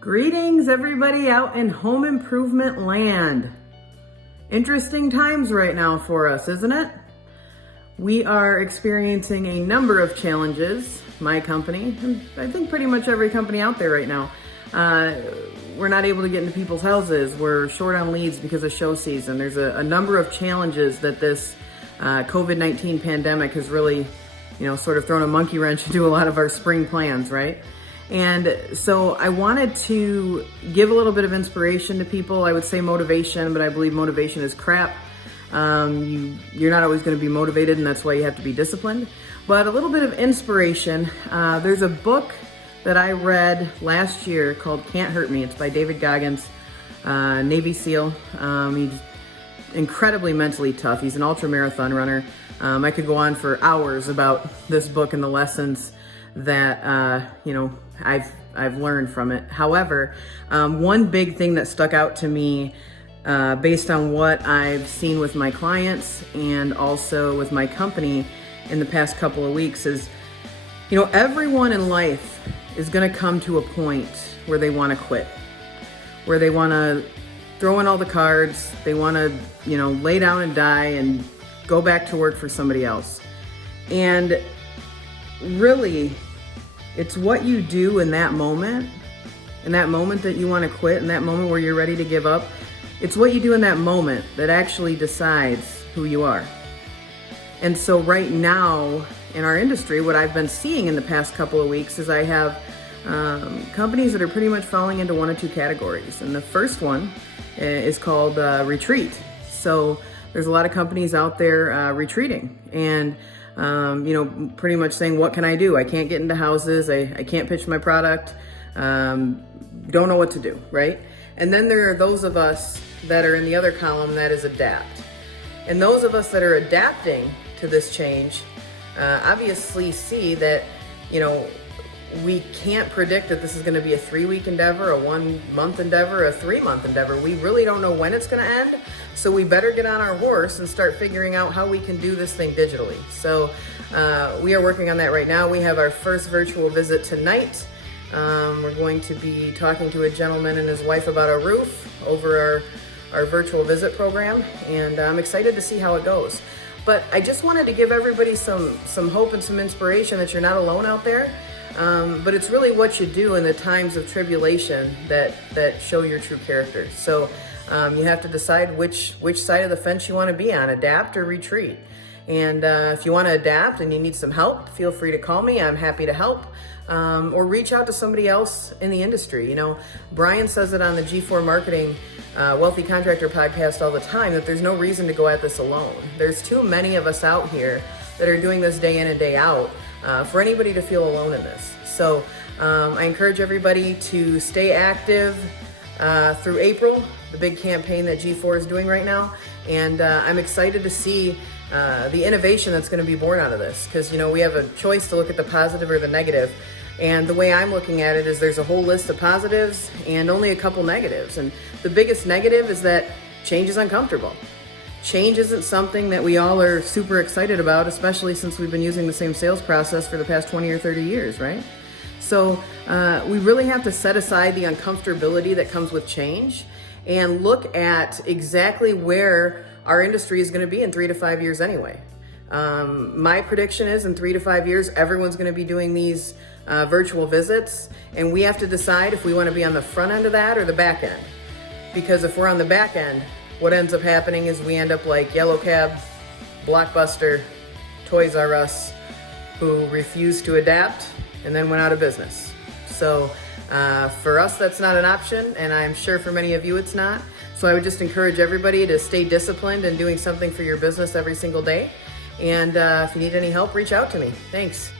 Greetings, everybody out in home improvement land. Interesting times right now for us, isn't it? We are experiencing a number of challenges, my company, and I think pretty much every company out there right now. We're not able to get into people's houses. We're short on leads because of show season. There's a number of challenges that this COVID-19 pandemic has really, sort of thrown a monkey wrench into a lot of our spring plans, right? And so I wanted to give a little bit of inspiration to people. I would say motivation, but I believe motivation is crap. You're not always going to be motivated, and that's why you have to be disciplined. But a little bit of inspiration. There's a book that I read last year called Can't Hurt Me. It's by David Goggins, Navy SEAL. He's incredibly mentally tough. He's an ultra marathon runner. I could go on for hours about this book and the lessons that I've learned from it. However, one big thing that stuck out to me based on what I've seen with my clients and also with my company in the past couple of weeks is, everyone in life is going to come to a point where they want to quit, where they want to throw in all the cards, they want to, lay down and die and go back to work for somebody else. And really, it's what you do in that moment that you want to quit, in that moment where you're ready to give up. It's what you do in that moment that actually decides who you are. And so right now in our industry, what I've been seeing in the past couple of weeks is I have companies that are pretty much falling into one of two categories. And the first one is called retreat. So there's a lot of companies out there retreating and pretty much saying, what can I do? I can't get into houses. I can't pitch my product. Don't know what to do, right? And then there are those of us that are in the other column, that is adapt. And those of us that are adapting to this change obviously see that, we can't predict that this is going to be a 3-week endeavor, a 1-month endeavor, a 3-month endeavor. We really don't know when it's going to end. So we better get on our horse and start figuring out how we can do this thing digitally. So we are working on that right now. We have our first virtual visit tonight. We're going to be talking to a gentleman and his wife about a roof over our virtual visit program. And I'm excited to see how it goes. But I just wanted to give everybody some hope and some inspiration that you're not alone out there. But it's really what you do in the times of tribulation that show your true character. So you have to decide which side of the fence you want to be on, adapt or retreat. And if you want to adapt and you need some help, feel free to call me. I'm happy to help. Or reach out to somebody else in the industry. Brian says it on the G4 Marketing Wealthy Contractor podcast all the time that there's no reason to go at this alone. There's too many of us out here that are doing this day in and day out for anybody to feel alone in this. So I encourage everybody to stay active through April, the big campaign that G4 is doing right now. And I'm excited to see the innovation that's going to be born out of this, because, we have a choice to look at the positive or the negative. And the way I'm looking at it is there's a whole list of positives and only a couple negatives. And the biggest negative is that change is uncomfortable. Change isn't something that we all are super excited about, especially since we've been using the same sales process for the past 20 or 30 years, right? So we really have to set aside the uncomfortability that comes with change and look at exactly where our industry is going to be in 3 to 5 years anyway. My prediction is in 3 to 5 years, everyone's going to be doing these virtual visits, and we have to decide if we want to be on the front end of that or the back end. Because if we're on the back end, what ends up happening is we end up like Yellow Cab, Blockbuster, Toys R Us, who refused to adapt and then went out of business. So for us, that's not an option, and I'm sure for many of you it's not. So I would just encourage everybody to stay disciplined and doing something for your business every single day. And if you need any help, reach out to me. Thanks.